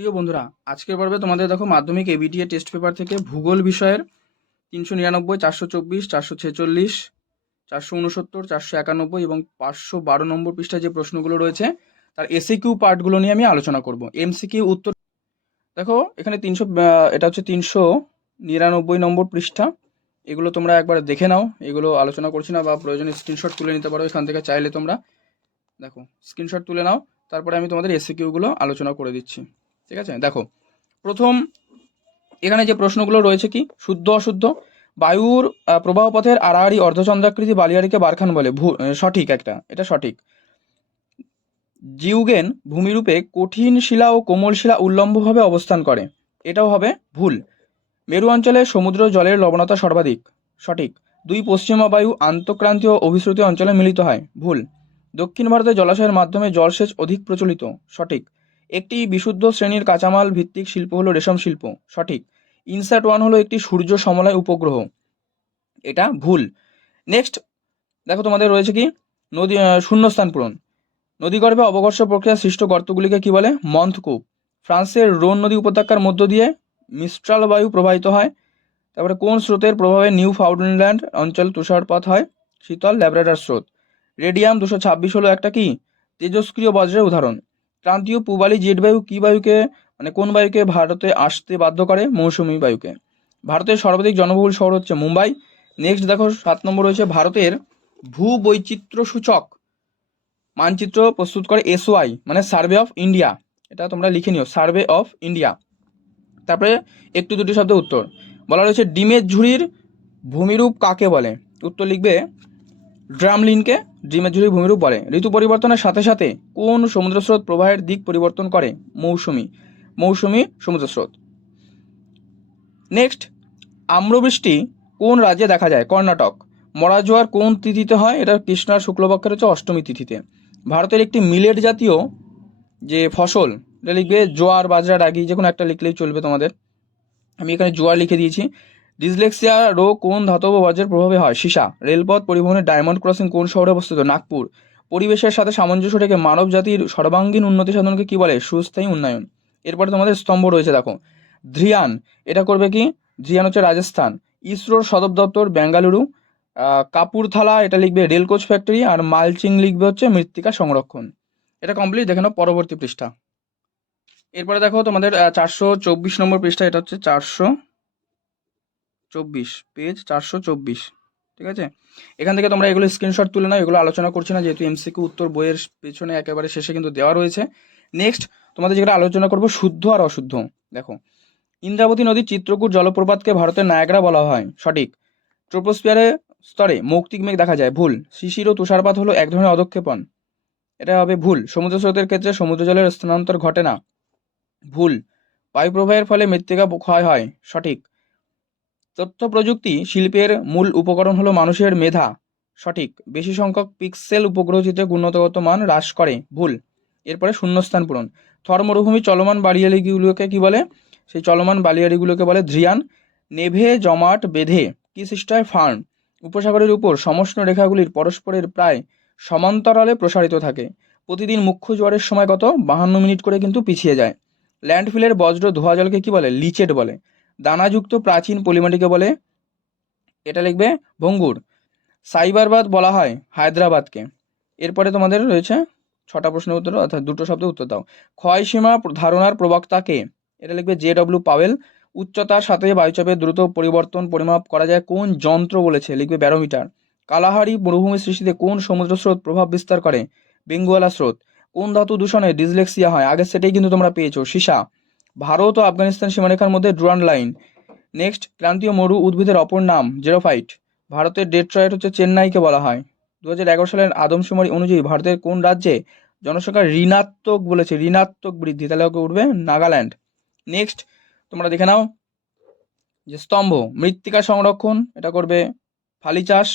প্রিয় বন্ধুরা, আজকের পর্বে তোমাদের দেখো মাধ্যমিক এবিটিএ টেস্ট পেপার থেকে ভূগোল বিষয়ের 399, 424, 446, 469, 491 এবং 512 নম্বর পৃষ্ঠায় যে প্রশ্নগুলো রয়েছে তার এসিকিউ পার্টগুলো নিয়ে আমি আলোচনা করব। এমসিকিউ উত্তর দেখো এখানে এটা হচ্ছে 399 নম্বর পৃষ্ঠা। এগুলো তোমরা একবার দেখে নাও, এগুলো আলোচনা করছি না, বা প্রয়োজনে স্ক্রিনশট তুলে নিতে পারো এখান থেকে চাইলে তোমরা। দেখো স্ক্রিনশট তুলে নাও, তারপরে আমি তোমাদের এসিকিউগুলো আলোচনা করে দিচ্ছি। ঠিক আছে, দেখো প্রথম এখানে যে প্রশ্নগুলো রয়েছে কি শুদ্ধ অশুদ্ধ। বায়ুর প্রবাহ পথের আড়াআড়ি অর্ধচন্দ্রাকৃতি বালিয়াড়িকে বারখান বলে। সঠিক, এটা সঠিক। জিউগেন ভূমিরূপে কঠিন শিলা ও কোমল শিলা উল্লম্বভাবে অবস্থান করে, এটাও হবে ভুল। মেরু অঞ্চলে সমুদ্র জলের লবণতা সর্বাধিক, সঠিক। দুই পশ্চিমা বায়ু আন্তঃক্রান্তীয় ও অভিশ্রুতি অঞ্চলে মিলিত হয়, ভুল। দক্ষিণ ভারতে জলাশয়ের মাধ্যমে জলসেচ অধিক প্রচলিত, সঠিক। একটি বিশুদ্ধ শ্রেণীর কাঁচামাল ভিত্তিক শিল্প হলো রেশম শিল্প, সঠিক। ইনস্যাট 1 হলো একটি সূর্য সমলয় উপগ্রহ, এটা ভুল। নেক্সট দেখো তোমাদের রয়েছে কি নদী শূন্যস্থান পূরণ। নদীগর্ভে অবঘর্ষ প্রক্রিয়া সৃষ্ট গর্তগুলিকে কি বলে? মন্থকূপ। ফ্রান্সের রোন নদী উপত্যকার মধ্য দিয়ে মিস্ট্রাল বায়ু প্রবাহিত হয়। তারপরে কোন স্রোতের প্রভাবে নিউ ফাউন্ডল্যান্ড অঞ্চল তুষারপাত হয়? শীতল ল্যাব্রাডর স্রোত। রেডিয়াম 226 হলো একটা কি তেজস্ক্রিয় বজ্রের উদাহরণ। ক্রান্তীয় পূবালি জেট বায়ু কি বায়ুকে কোন বায়ুকে ভারতে আসতে বাধ্য করে? মৌসুমী বায়ুকে। ভারতের সর্বাধিক জনবহুল শহর হচ্ছে মুম্বাই। নেক্সট দেখো 7 নম্বর রয়েছে ভারতের ভূ বৈচিত্র্য সূচক মানচিত্র প্রস্তুত করে এসওআই, মানে সার্ভে অফ ইন্ডিয়া। এটা তোমরা লিখে নিও, সার্ভে অফ ইন্ডিয়া। তারপরে একটু দুটি শব্দ উত্তর বলা রয়েছে। ডিমের ঝুড়ির ভূমিরূপ কাকে বলে? উত্তর লিখবে ড্রামলিনকে ডিমের ঝুড়ির ভূমিরূপ বলে। ঋতু পরিবর্তনের সাথে সাথে কোন সমুদ্রস্রোত প্রবাহের দিক পরিবর্তন করে? মৌসুমী সমুদ্রস্রোত। নেক্সট আম্রবৃষ্টি কোন রাজ্যে দেখা যায়? কর্ণাটক। মরা জোয়ার কোন তিথিতে হয়? এটা কৃষ্ণার শুক্লপক্ষের হচ্ছে অষ্টমী তিথিতে। ভারতের একটি মিলেট জাতীয় যে ফসল, এটা লিখবে জোয়ার, বাজরা, রাগি, যে কোনো একটা লিখলেই চলবে তোমাদের। আমি এখানে জোয়ার লিখে দিয়েছি। ডিসলেক্সিয়া রোগ কোন ধাতব বজ্রের প্রভাবে হয়? সীসা। রেলপথ পরিবহনের ডায়মন্ড ক্রসিং কোন শহরে অবস্থিত? নাগপুর। পরিবেশের সাথে সামঞ্জস্য রেখে মানব জাতির সর্বাঙ্গীন উন্নতি সাধনকে কি বলে? সুস্থায়ী উন্নয়ন। এরপরে তোমাদের স্তম্ভ রয়েছে, দেখো ধ্রিয়ান, এটা করবে কি? ধ্রিয়ান হচ্ছে রাজস্থান। ইসরোর সদর দপ্তর বেঙ্গালুরু। কাপুরথালা, এটা লিখবে রেল কোচ ফ্যাক্টরি। আর মালচিং লিখবে হচ্ছে মৃত্তিকা সংরক্ষণ। এটা কমপ্লিট, দেখে নাও পরবর্তী পৃষ্ঠা। এরপরে দেখো তোমাদের 424 নম্বর পৃষ্ঠা, এটা হচ্ছে 424, পেজ 424। ঠিক আছে, এখান থেকে তোমরা এগুলো স্ক্রিনশট তুলে নাও, এগুলো আলোচনা করছি না যেহেতু এমসিকিউ উত্তর বইয়ের পেছনে একেবারে শেষে কিন্তু দেওয়া রয়েছে। নেক্সট তোমাদের যেটা আলোচনা করবো শুদ্ধ আর অশুদ্ধ। দেখো ইন্দ্রাবতী নদীর চিত্রকূট জলপ্রপাতকে ভারতের নায়াগ্রা বলা হয়, সঠিক। ট্রোপোস্ফিয়ারে স্তরে মৌক্তিক মেঘ দেখা যায়, ভুল। শিশির ও তুষারপাত হলো এক ধরনের অধঃক্ষেপণ, এটা হবে ভুল। সমুদ্র স্রোতের ক্ষেত্রে সমুদ্র জলের স্থানান্তর ঘটে না, ভুল। বায়ুপ্রবাহের ফলে মৃত্তিকা ক্ষয় হয়, সঠিক। তথ্য প্রযুক্তি শিল্পের মূল উপকরণ হলো মানুষের মেধা, সঠিক। বেশি সংখ্যক পিক্সেল উপগ্রহ চিত্রে গুণগত মান হ্রাস করে, ভুল। এরপরে শূন্যস্থান পূরণ। থর মরুভূমি চলমান বালিয়াড়িগুলোকে কি বলে? সেই চলমান বালিয়াড়িগুলোকে বলে ধ্রিয়ান। নেভে জমাট বেঁধে কি সৃষ্টি হয়? ফার্ন। উপসাগরের উপর সমষ্ণ রেখাগুলির পরস্পরের প্রায় সমান্তরালে প্রসারিত থাকে। প্রতিদিন মুখ্য জোয়ারের সময় কত? 52 মিনিট করে কিন্তু পিছিয়ে যায়। ল্যান্ডফিলের বজ্র ধোয়া জলকে কি বলে? লিচেট বলে। দানাযুক্ত প্রাচীন পলিমাটিকে বলে? এটা লিখবে ভঙ্গুর। সাইবারবাদ বলা হয় হায়দ্রাবাদকে। এরপরে তোমাদের রয়েছে 6টা প্রশ্নের উত্তর, অর্থাৎ 2টো শব্দের উত্তর দাও। ক্ষয়সীমা ধারণার প্রবক্তাকে? এটা লিখবে জে.ডব্লিউ. পাওয়েল। উচ্চতার সাথে বায়ুচাপের দ্রুত পরিবর্তন পরিমাপ করা যায় কোন যন্ত্র বলেছে? লিখবে ব্যারোমিটার। কালাহারি মরুভূমি সৃষ্টিতে কোন সমুদ্র স্রোত প্রভাব বিস্তার করে? বেঙ্গুয়ালা স্রোত। কোন ধাতু দূষণে ডিসলেক্সিয়া হয়? আগের সেটাই কিন্তু তোমরা পেয়েছো, সীসা। ভারত ও আফগানিস্তান সীমারেখার মধ্যে ডুরান্ড লাইন। নেক্সট ক্রান্তীয় মরু উদ্ভিদের অপর নাম? জেরোফাইট। ভারতের ডেট্রয়েট হচ্ছে চেন্নাইকে বলা হয়। 2011 সালের আদমশুমারি অনুযায়ী ভারতের কোন রাজ্যে জনসংখ্যা ঋণাত্মক বলেছে? ঋণাত্মক বৃদ্ধি, তাহলে ওকে উঠবে নাগাল্যান্ড। নেক্সট তোমরা দেখে নাও যে স্তম্ভ মৃত্তিকা সংরক্ষণ, এটা করবে ফালি চাষ।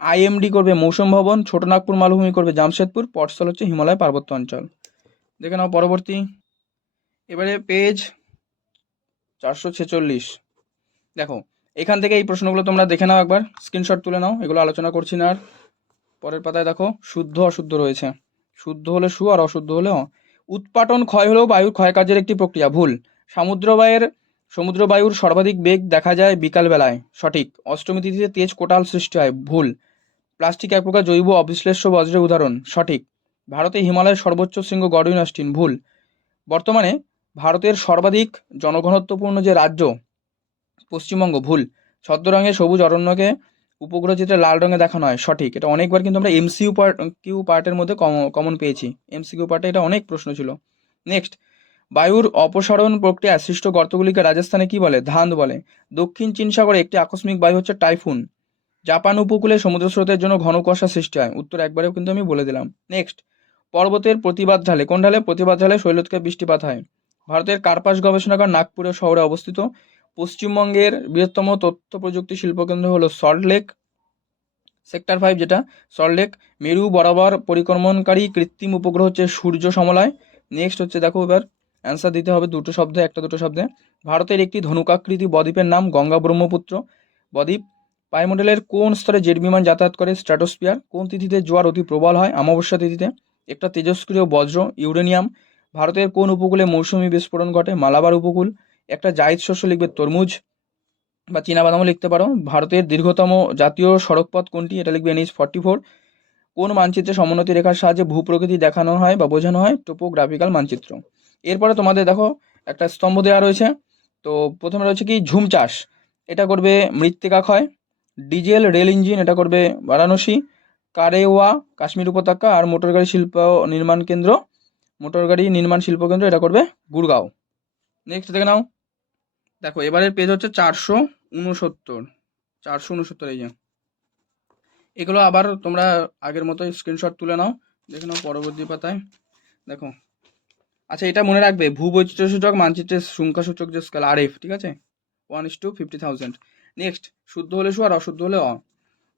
আইএমডি করবে মৌসুম ভবন। ছোটনাগপুর মালভূমি করবে জামশেদপুর। পটস্থল হচ্ছে হিমালয় পার্বত্য অঞ্চল। দেখে নাও পরবর্তী। এবারে পেজ 446। দেখো এখান থেকে এই প্রশ্নগুলো তোমরা দেখে নাও, একবার স্ক্রিনশট তুলে নাও, এগুলো আলোচনা করছি না আর। পরের পাতায় দেখো শুদ্ধ অশুদ্ধ রয়েছে। শুদ্ধ হলে সু আর অশুদ্ধ হলে অ। উৎপাটন ক্ষয় হলেও বায়ুর ক্ষয়কার্যের একটি প্রক্রিয়া, ভুল। সমুদ্রবায়ুর সর্বাধিক বেগ দেখা যায় বিকালবেলায়, সঠিক। অষ্টমী তিথিতে তেজ কোটাল সৃষ্টি হয়, ভুল। প্লাস্টিক এক প্রকার জৈব অবিশ্লেষ্য বজ্রের উদাহরণ, সঠিক। ভারতে হিমালয়ের সর্বোচ্চ শৃঙ্গ গডউইন অস্টিন, ভুল। বর্তমানে ভারতের সর্বাধিক জনঘনত্বপূর্ণ যে রাজ্য পশ্চিমবঙ্গ, ভুল। ছদ্ম রঙের সবুজ অরণ্যকে উপগ্রহ চিত্রে লাল রঙে দেখানো হয়, সঠিক। এটা অনেকবার কিন্তু আমরা কিউ পার্টের মধ্যে কমন পেয়েছি, এমসিকিউ পার্টে এটা অনেক প্রশ্ন ছিল। নেক্সট, বায়ুর অপসারণ প্রক্রিয়ায় সৃষ্ট গর্তগুলিকে রাজস্থানে কি বলে? ধান্দ বলে। দক্ষিণ চীন সাগরে একটি আকস্মিক বায়ু হচ্ছে টাইফুন। জাপান উপকূলে সমুদ্র স্রোতের জন্য ঘন কুয়াশা সৃষ্টি হয়, উত্তর একবারেও কিন্তু আমি বলে দিলাম। নেক্সট, পর্বতের প্রতিবাদ ঢালে, কোন ঢালে? প্রতিবাদ ঢালে শৈলতকে বৃষ্টিপাত হয়। ভারতের কার্পাস গবেষণাগার নাগপুরের শহরে অবস্থিত। পশ্চিমবঙ্গের বৃহত্তম তথ্য প্রযুক্তি শিল্পকেন্দ্র হলো সল্টলেক, সেক্টর 5 যেটা সল্টলেক। মেরু বরাবর পরিক্রমণকারী কৃত্রিম উপগ্রহ হচ্ছে সূর্য সমলয়। নেক্সট হচ্ছে, দেখো এবার অ্যান্সার দিতে হবে দুটো শব্দে, একটা দুটো শব্দে। ভারতের একটি ধনুকাকৃতি বদ্বীপের নাম গঙ্গা ব্রহ্মপুত্র বদ্বীপ। বায়ুমণ্ডলের কোন স্তরে জেট বিমান যাতায়াত করে? স্ট্র্যাটোস্ফিয়ার। কোন তিথিতে জোয়ার অতি প্রবল হয়? অমাবস্যা তিথিতে। একটা তেজস্ক্রিয় বজ্র ইউরেনিয়াম। ভারতের কোন উপকূলে মৌসুমী বিস্ফোরণ ঘটে? মালাবার উপকূল। একটা জায়িদ শস্য লিখবে তরমুজ বা চীনাবাদামও লিখতে পারো। ভারতের দীর্ঘতম জাতীয় সড়কপথ কোনটি? এটা লিখবে NH-44। কোন মানচিত্রে সমোন্নতি রেখার সাহায্যে ভূপ্রকৃতি দেখানো হয় বা বোঝানো হয়? টোপোগ্রাফিক্যাল মানচিত্র। এরপরে তোমাদের দেখো একটা স্তম্ভ দেওয়া রয়েছে। তো প্রথমে রয়েছে কি? ঝুম চাষ, এটা করবে মৃত্তিকা ক্ষয়। ডিজেল রেল ইঞ্জিন, এটা করবে বারাণসী। কারেওয়া কাশ্মীর উপত্যকা। আর মোটর গাড়ি নির্মাণ শিল্প কেন্দ্র, এটা করবে গুড়গাঁও। নেক্সট দেখে নাও, দেখো এবারের পেজ হচ্ছে 469। এই যে এগুলো আবার তোমরা আগের মতো স্ক্রিনশট তুলে নাও, দেখে নাও পরবর্তী পাতায়। দেখো, আচ্ছা এটা মনে রাখবে, ভূবৈচিত্র্যসূচক মানচিত্রের সংখ্যাসূচক যে স্কেল RF, ঠিক আছে, 1:50,000। নেক্সট, শুদ্ধ হলে শু আর অশুদ্ধ হলে অ।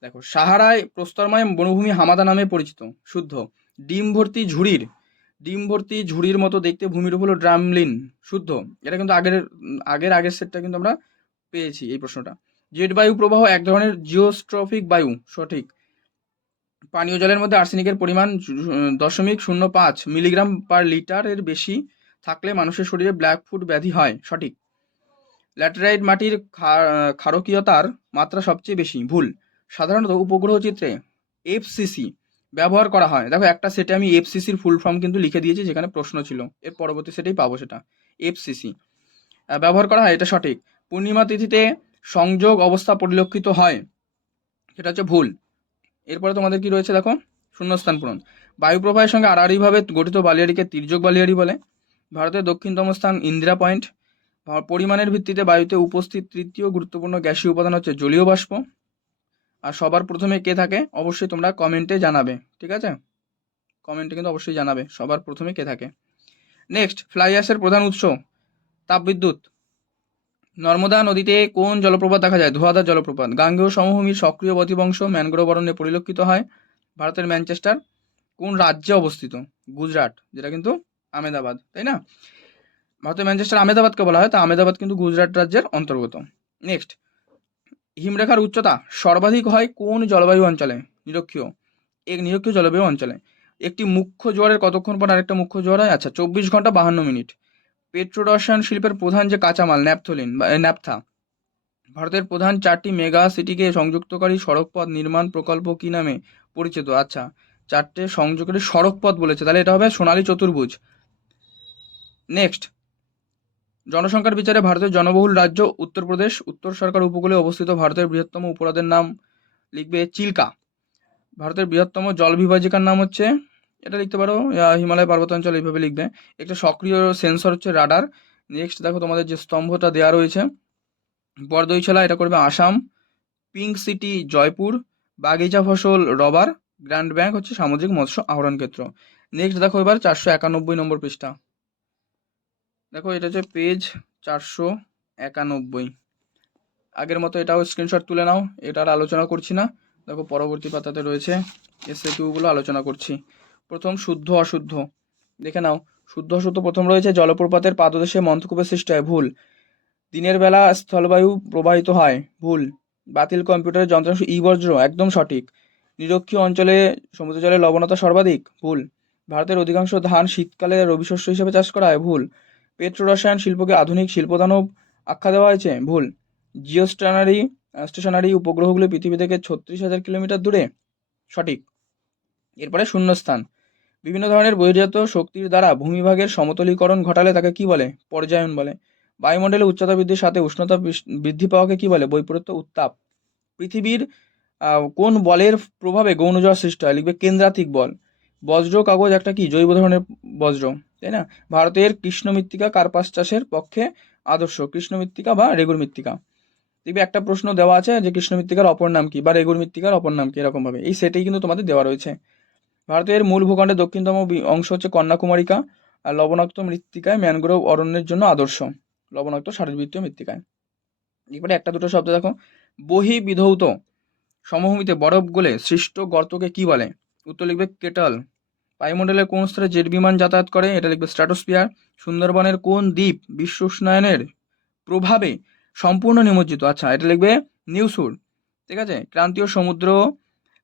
দেখো, সাহারায় প্রস্তরময় বনভূমি হামাদা নামে পরিচিত, শুদ্ধ। ডিম ভর্তি ঝুড়ির মতো দেখতে ভূমিরূপ হলো ড্রামলিন, শুদ্ধ। এটা কিন্তু আগের সেটটা কিন্তু আমরা পেয়েছি এই প্রশ্নটা। জেট বায়ু প্রবাহ এক ধরনের জিওস্ট্রফিক বায়ু, সঠিক। পানীয় জলের মধ্যে আর্সেনিকের পরিমাণ 0.05 মিলিগ্রাম পার লিটার এর বেশি থাকলে মানুষের শরীরে ব্ল্যাক ফুট ব্যাধি হয়, সঠিক। ল্যাটেরাইট মাটির ক্ষারকীয়তার মাত্রা সবচেয়ে বেশি, ভুল। সাধারণত উপগ্রহ চিত্রে FCC ব্যবহার করা হয়। দেখো একটা সেটে আমি FCCর ফুল ফর্ম কিন্তু লিখে দিয়েছি, যেখানে প্রশ্ন ছিল, এর পরবর্তী সেটেই পাবো সেটা। FCC ব্যবহার করা হয়, এটা সঠিক। পূর্ণিমা তিথিতে সংযোগ অবস্থা পরিলক্ষিত হয়, সেটা হচ্ছে ভুল। এরপরে তোমাদের কি রয়েছে দেখো, শূন্যস্থান পূরণ। বায়ু প্রবাহের সঙ্গে আড়াআড়িভাবে গঠিত বালিয়াড়িকে তির্যক বালিয়াড়ি বলে। ভারতের দক্ষিণতম স্থান ইন্দিরা পয়েন্ট। পরিমাণের ভিত্তিতে বায়ুতে উপস্থিত তৃতীয় গুরুত্বপূর্ণ গ্যাসীয় উপাদান হচ্ছে জলীয় বাষ্প। আর সবার প্রথমে কে থাকে অবশ্যই তোমরা কমেন্টে জানাবে, ঠিক আছে, কমেন্টে কিন্তু অবশ্যই জানাবে সবার প্রথমে কে থাকে। নেক্সট, ফ্লাই অ্যাশের প্রধান উৎস তাপবিদ্যুৎ। নর্মদা নদীতে কোন জলপ্রপাত দেখা যায়? ধোঁয়াধার জলপ্রপাত। গাঙ্গেয় সমভূমির সক্রিয় বদ্বীপাংশ ম্যানগ্রোভ অরণ্যে পরিলক্ষিত হয়। ভারতের ম্যানচেস্টার কোন রাজ্যে অবস্থিত? গুজরাট, যেটা কিন্তু আমেদাবাদ, তাই না? ভারতের ম্যানচেস্টার আমেদাবাদকে বলা হয়, তা আমেদাবাদ কিন্তু গুজরাট রাজ্যের অন্তর্গত। নেক্সট, হিমরেখার উচ্চতা সর্বাধিক হয় কোন জলবায়ু অঞ্চলে? নিরক্ষীয় জলবায়ু অঞ্চলে। একটি মুখ্য জোয়ারের কতক্ষণ পর আরেকটা মুখ্য জোয়ার হয়? আচ্ছা, 24 ঘন্টা 52 মিনিট। পেট্রোরসায়ন শিল্পের প্রধান যে কাঁচামাল ন্যাপথলিন বা ন্যাপথা। ভারতের প্রধান 4টি মেগা সিটিকে সংযুক্তকারী সড়কপথ নির্মাণ প্রকল্প কি নামে পরিচিত? আচ্ছা, 4টে সংযোগকারী সড়কপথ বলেছে, তাহলে এটা হবে সোনালী চতুর্ভুজ। নেক্সট, জনসংখ্যার বিচারে ভারতের জনবহুল রাজ্য উত্তরপ্রদেশ। উত্তর সরকার উপকূলে অবস্থিত ভারতের বৃহত্তম উপহ্রদের নাম লিখবে চিল্কা। ভারতের বৃহত্তম জল বিভাজিকার নাম হচ্ছে, এটা লিখতে পারো হিমালয় পর্বতাঞ্চল, এইভাবে লিখবে। একটা সক্রিয় সেন্সর হচ্ছে রাডার। নেক্সট দেখো, তোমাদের যে স্তম্ভটা দেওয়া রয়েছে, বরদৈছলা, এটা করবে আসাম। Pink city Jaipur. বাগিচা ফসল রবার। গ্র্যান্ড ব্যাংক হচ্ছে সামুদ্রিক মৎস্য আহরণ ক্ষেত্র। নেক্সট দেখো এবার 491 নম্বর পৃষ্ঠা। দেখো এটা হচ্ছে পেজ 491। আগের মতো এটাও স্ক্রিনশট তুলে নাও, এটার আলোচনা করছি না। দেখো পরবর্তী পাতাতে রয়েছে এসএকিউগুলো আলোচনা করছি। প্রথম, শুদ্ধ অশুদ্ধ দেখে নাও। শুদ্ধ অশুদ্ধ প্রথম রয়েছে, জলপ্রপাতের পাদদেশে মন্থকূপের সৃষ্টি হয়, ভুল। দিনের বেলা স্থলবায়ু প্রবাহিত হয়, ভুল। বাতিল কম্পিউটারের যন্ত্রাংশ বজ্র, একদম সঠিক। নিরক্ষীয় অঞ্চলে সমুদ্র জলের লবণতা সর্বাধিক, ভুল। ভারতের অধিকাংশ ধান শীতকালে রবি শস্য হিসেবে চাষ করা হয়, ভুল। পেট্রো রসায়ন শিল্পকে আধুনিক শিল্পদানব আখ্যা দেওয়া হয়েছে, ভুল। জিওস্টানারি স্টেশনারি উপগ্রহগুলো পৃথিবী থেকে 36,000 কিলোমিটার দূরে, সঠিক। এরপরে শূন্যস্থান। বিভিন্ন ধরনের বহির্জাত শক্তির দ্বারা ভূমিভাগের সমতলীকরণ ঘটালে তাকে কি বলে? পর্যায়ন বলে। বায়ুমণ্ডলে উচ্চতা বৃদ্ধির সাথে উষ্ণতা বৃদ্ধি পাওয়াকে কি বলে? বৈপরীত্য উত্তাপ। পৃথিবীর কোন বলের প্রভাবে গৌণজোয়ার সৃষ্টি হয়? লিখবে কেন্দ্রাতিক বল। বজ্র কাগজ একটা কি জৈব ধরনের বজ্র, তাই না? ভারতের কৃষ্ণ মৃত্তিকা কার্পাস চাষের পক্ষে আদর্শ, কৃষ্ণ মৃত্তিকা বা রেগুর মৃত্তিকা। দেখবে একটা প্রশ্ন দেওয়া আছে যে কৃষ্ণ মৃত্তিকার অপর নাম কি বা রেগুর মৃত্তিকার অপর নাম কি, এরকম ভাবে এই সেটেই কিন্তু তোমাদের দেওয়া রয়েছে। ভারতের মূল ভূখণ্ডের দক্ষিণতম অংশ হচ্ছে কন্যাকুমারিকা, আর লবণাক্ত মৃত্তিকায় ম্যানগ্রোভ অরণ্যের জন্য আদর্শ, লবণাক্ত শারীরবৃত্তীয় মৃত্তিকায়। এবারে একটা দুটো শব্দ দেখো। বহিবিধৌত সমভূমিতে বরফ গলে সৃষ্ট গর্তকে কি বলে? উত্তর লিখবে কেটল। বায়ুমণ্ডলের কোন স্তরে জেট বিমান যাতায়াত করে? এটা লিখবে স্ট্র্যাটোস্ফিয়ার। সুন্দরবনের কোন দ্বীপ বিশ্ব উষ্ণায়নের প্রভাবে সম্পূর্ণ নিমজ্জিত? আচ্ছা, এটা লিখবে নিউসুর। ঠিক আছে। ক্রান্তীয় সমুদ্র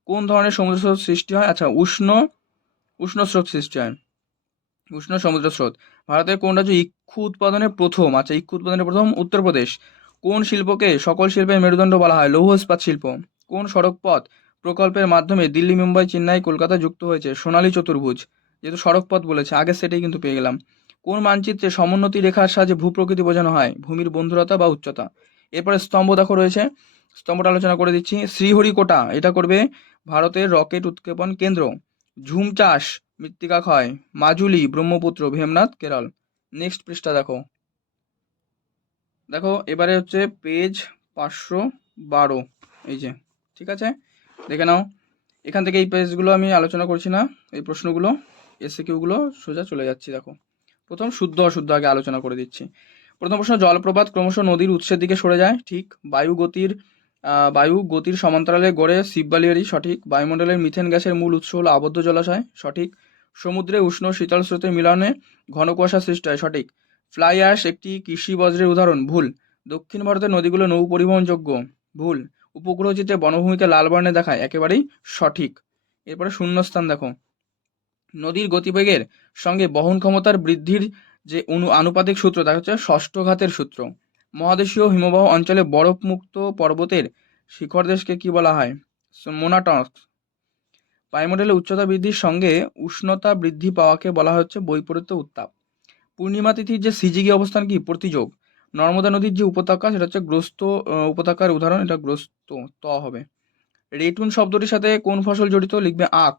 কোন ধরনের সমুদ্র স্রোত সৃষ্টি হয়? আচ্ছা, উষ্ণ স্রোত সৃষ্টি হয়, উষ্ণ সমুদ্র স্রোত। ভারতের কোন রাজ্য ইক্ষু উৎপাদনে প্রথম? আচ্ছা, ইক্ষু উৎপাদনে প্রথম উত্তরপ্রদেশ। কোন শিল্পকে সকল শিল্পের মেরুদণ্ড বলা হয়? লৌহ ইস্পাত শিল্প। কোন সড়ক পথ প্রকল্পের মাধ্যমে দিল্লি, মুম্বাই, চেন্নাই, কলকাতা যুক্ত হয়েছে? সোনালী চতুর্ভুজ। যেহেতু সড়ক পথ বলেছে আগে, সেটাই কিন্তু পেয়ে গেলাম। কোন মানচিত্রে সমোন্নতি রেখার সাহায্যে ভূপ্রকৃতি বোঝানো হয়? ভূমির বন্ধুরতা বা উচ্চতা। এরপরে স্তম্ভ দেখো রয়েছে, স্তম্ভটা আলোচনা করে দিচ্ছি। শ্রীহরিকোটা, এটা করবে ভারতের রকেট উৎক্ষেপণ কেন্দ্র। ঝুম চাষ, মৃত্তিকা ক্ষয়, মাজুলি, ব্রহ্মপুত্র, ভেমনাথ, কেরল। নেক্সট পৃষ্ঠা দেখো। দেখো এবারে হচ্ছে পেজ 512, এই যে, ঠিক আছে, দেখে নাও। এখান থেকে এই পেজগুলো আমি আলোচনা করছি না, এই প্রশ্নগুলো এসিকিউগুলো সোজা চলে যাচ্ছি। দেখো প্রথম শুদ্ধ অশুদ্ধ আগে আলোচনা করে দিচ্ছি। প্রথম প্রশ্ন, জলপ্রপাত ক্রমশ নদীর উৎসের দিকে সরে যায়, ঠিক। বায়ু গতির সমান্তরালে গড়ে শিববালিয়ারি, সঠিক। বায়ুমণ্ডলের মিথেন গ্যাসের মূল উৎস হলো আবদ্ধ জলাশয়, সঠিক। সমুদ্রে উষ্ণ শীতল স্রোতের মিলনে ঘন কুয়াশা সৃষ্টি হয়, সঠিক। ফ্লাই অ্যাশ একটি কৃষি বজ্রের উদাহরণ, ভুল। দক্ষিণ ভারতের নদীগুলো নৌ পরিবহনযোগ্য, ভুল। উপগ্রহ চিত্রে বনভূমিকে লাল বর্ণে দেখায়, একেবারেই সঠিক। এরপরে শূন্যস্থান দেখো। নদীর গতিবেগের সঙ্গে বহন ক্ষমতার বৃদ্ধির যে আনুপাতিক সূত্র, তা হচ্ছে ষষ্ঠ ঘাতের সূত্র। মহাদেশীয় হিমবাহ অঞ্চলে বরফমুক্ত পর্বতের শিখরদেশকে কি বলা হয়? মোনাটক্স। বায়ুমণ্ডলে উচ্চতা বৃদ্ধির সঙ্গে উষ্ণতা বৃদ্ধি পাওয়াকে বলা হচ্ছে বৈপরীত্য উত্তাপ। পূর্ণিমা তিথির যে সিজিগি অবস্থান কি? প্রতিযোগ। নর্মদা নদীর যে উপত্যকা, সেটা হচ্ছে গ্রস্ত উপত্যকার উদাহরণ, এটা গ্রস্ত, ত হবে। রেটুন শব্দটির সাথে কোন ফসল জড়িত? লিখবে আখ।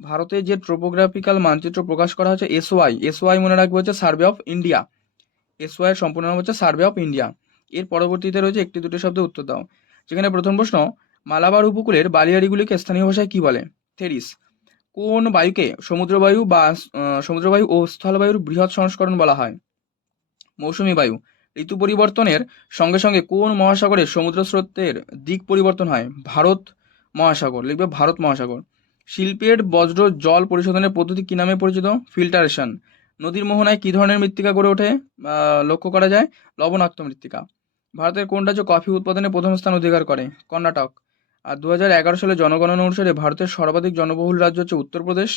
ভারতে যে ট্রোপোগ্রাফিক্যাল মানচিত্র প্রকাশ করা হচ্ছে এসওয়াই, এসওয়াই মনে রাখবে হচ্ছে সার্ভে অফ ইন্ডিয়া। এসওয়াই এর সম্পূর্ণ নাম হচ্ছে সার্ভে অফ ইন্ডিয়া। এর পরবর্তীতে রয়েছে একটি দুটি শব্দে উত্তর দাও। যেখানে প্রথম প্রশ্ন, মালাবার উপকূলের বালিয়াড়িগুলিকে স্থানীয় ভাষায় কি বলে? থেরিস। কোন বায়ুকে সমুদ্রবায়ু ও স্থলবায়ুর বৃহৎ সংস্করণ বলা হয়? মৌসুমী বায়ু। ঋতু পরিবর্তনের সঙ্গে সঙ্গে কোন মহাসাগরে সমুদ্র স্রোতের দিক পরিবর্তন হয়? ভারত মহাসাগর, লিখবে ভারত মহাসাগর। শিল্পের বজ্র জল পরিশোধনের পদ্ধতি কি নামে পরিচিত? ফিল্টারেশন। নদীর মোহনায় কি ধরনের মৃত্তিকা গড়ে ওঠে লক্ষ্য করা যায়? লবণাক্ত মৃত্তিকা। ভারতের কোন রাজ্য কফি উৎপাদনে প্রথম স্থান অধিকার করে? কর্ণাটক। আর 2011 সালে জনগণনা অনুসারে ভারতের সর্বাধিক জনবহুল রাজ্য হচ্ছে উত্তরপ্রদেশ।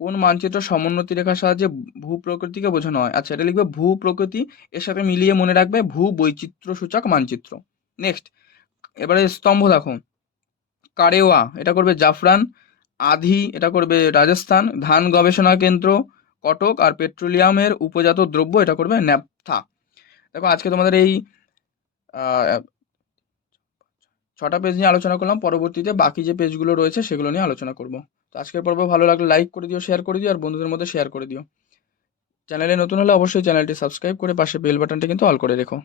কোন মানচিত্র সমোন্নতি রেখার সাহায্যে ভূপ্রকৃতিকে বোঝানো হয়? আচ্ছা, এটা লিখবে ভূপ্রকৃতি, এর সাথে মিলিয়ে মনে রাখবে ভূ বৈচিত্র্য সূচক মানচিত্র। নেক্সট, এবারে স্তম্ভ দেখো। কারেওয়া, এটা করবে জাফরান। আধি, এটা করবে রাজস্থান। ধান গবেষণা কেন্দ্র কটক। আর পেট্রোলিয়ামের উপজাত দ্রব্য, এটা করবে ন্যাপথা। দেখো আজকে তোমাদের এই 6টা পেজ নিয়ে আলোচনা করলাম, পরবর্তীতে বাকি যে পেজগুলো রয়েছে সেগুলো নিয়ে আলোচনা করব। তো আজকের পর্ব ভালো লাগলে লাইক করে দিও, শেয়ার করে দিও, আর বন্ধুদের মধ্যে শেয়ার করে দিও। চ্যানেলে নতুন হলে অবশ্যই চ্যানেলটি সাবস্ক্রাইব করে পাশে বেল বাটনটি কিন্তু অল করে রেখো।